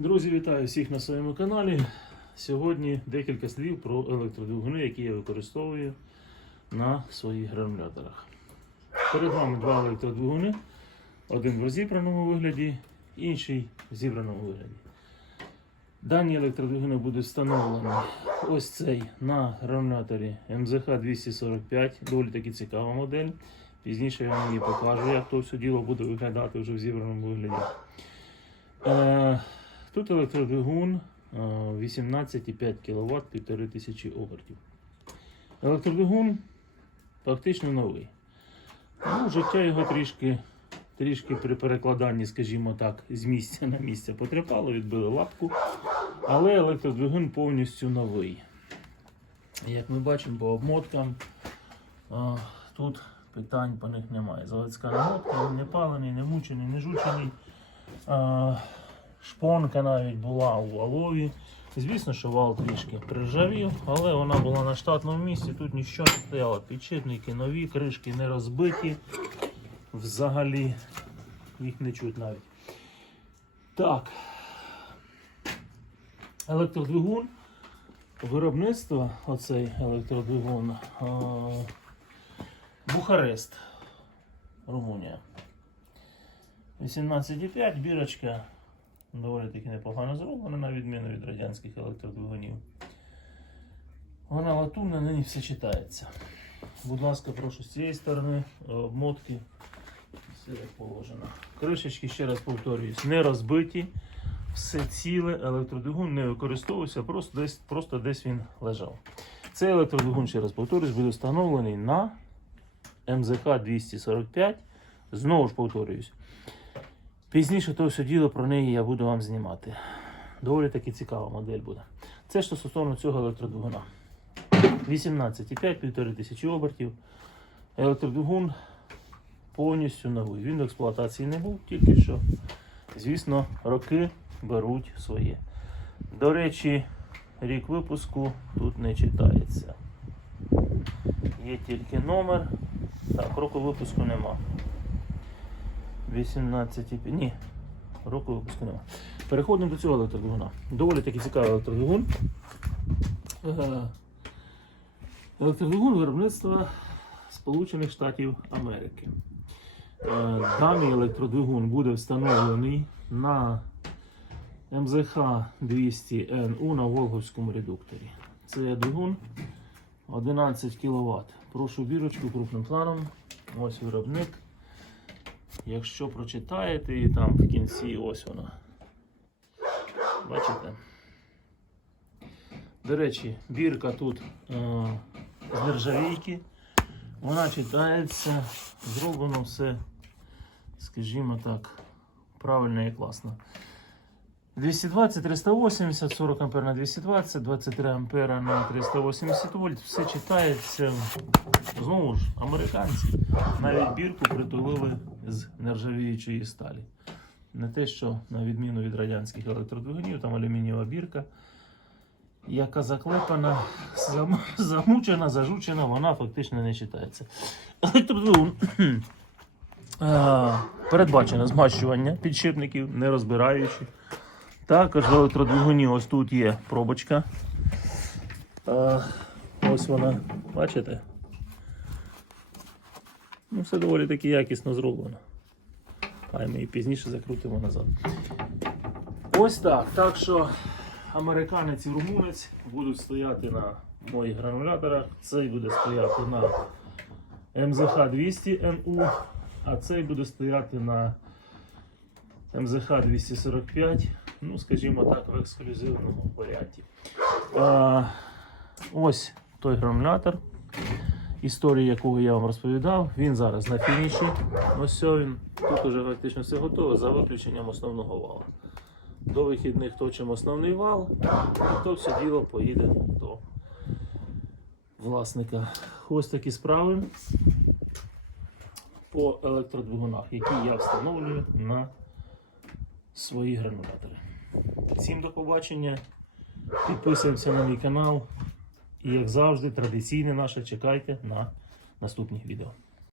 Друзі, вітаю всіх на своєму каналі. Сьогодні декілька слів про електродвигуни, які я використовую на своїх грануляторах. Перед вами два електродвигуни. Один в розібраному вигляді, інший в зібраному вигляді. Дані електродвигуни будуть встановлені ось цей на грануляторі МЗХ 245, доволі таки цікава модель. Пізніше я вам її покажу, як то все діло буде виглядати вже в зібраному вигляді. Е, Тут електродвигун е, 18,5 кВт 1500 обертів. Електродвигун фактично новий. Ну, життя його трішки, трішки при перекладанні, скажімо так, з місця на місце потрапало, відбили лапку. Але електродвигун повністю новий. Як ми бачимо по обмоткам, е, тут питань по них немає. Заводська намотка, не палений, не мучений, не жучений. Шпонка навіть була у валові. Звісно, що вал трішки приржавів, але вона була на штатному місці, тут нічого не стояло. Підшипники нові, кришки не розбиті. Взагалі їх не чуть навіть. Так. Електродвигун. Виробництво, оцей електродвигун. е, Бухарест, Румунія. 18,5 бірочка доволі таки непогано зроблена, на відміну від радянських електродвигунів. Вона латунна, на ній все читається. Будь ласка, прошу з цієї сторони е, обмотки. Все як положено. Кришечки, ще раз повторююсь, не розбиті. Все ціле, електродвигун не використовувався, просто десь, просто десь він лежав. Цей електродвигун, ще раз повторюсь, буде встановлений на МЗК 245. Знову ж повторююсь. Пізніше то все діло про неї я буду вам знімати. Доволі таки цікава модель буде. Це що стосовно цього електродвигуна. 18,5 1500 обертів. Електродвигун повністю новий. Він в експлуатації не був, тільки що, звісно, роки беруть своє. До речі, рік випуску тут не читається. Є тільки номер. Так, року випуску нема. 18 Ні, року випуску нема. Переходимо до цього електродвигуна. Доволі таки цікавий електродвигун. Е, Електродвигун виробництва Сполучених Штатів Америки. Е, Даний електродвигун буде встановлений на МЗХ 200NU на Волговському редукторі. Це двигун 11 кВт. Прошу бірочку крупним планом. Ось виробник. Якщо прочитаєте і там в кінці ось вона. Бачите? До речі, бірка тут е, з нержавійки. Вона читається, зроблено все, скажімо так, правильно і класно. 220, 380, 40 ампер на 220, 23 ампера на 380 вольт. Все читається. Знову ж, американці навіть бірку притулили з нержавіючої сталі. Не те, що на відміну від радянських електродвигунів, там алюмінієва бірка, яка заклепана, зам- замучена, зажучена, вона фактично не читається. Електродвигун. Передбачено змащування підшипників, не розбираючи. Також в електродвигуні ось тут є пробочка. Ось вона, бачите? Ну, все доволі таки якісно зроблено. А ми її пізніше закрутимо назад. Ось так. Так що американець і румунець будуть стояти на моїх грануляторах. Цей буде стояти на МЗХ 200 НУ, а цей буде стояти на МЗХ 245, ну, скажімо так, в ексклюзивному варіанті. А, ось той гранулятор історії якого я вам розповідав, він зараз на фініші. Ось він. Тут уже фактично все готове за виключенням основного вала. До вихідних точимо основний вал, і то все діло поїде до власника. Ось такі справи по електродвигунах, які я встановлюю на свої гранулятори. Всім до побачення. Підписуємося на мій канал. І як завжди, традиційне наше чекайте на наступні відео.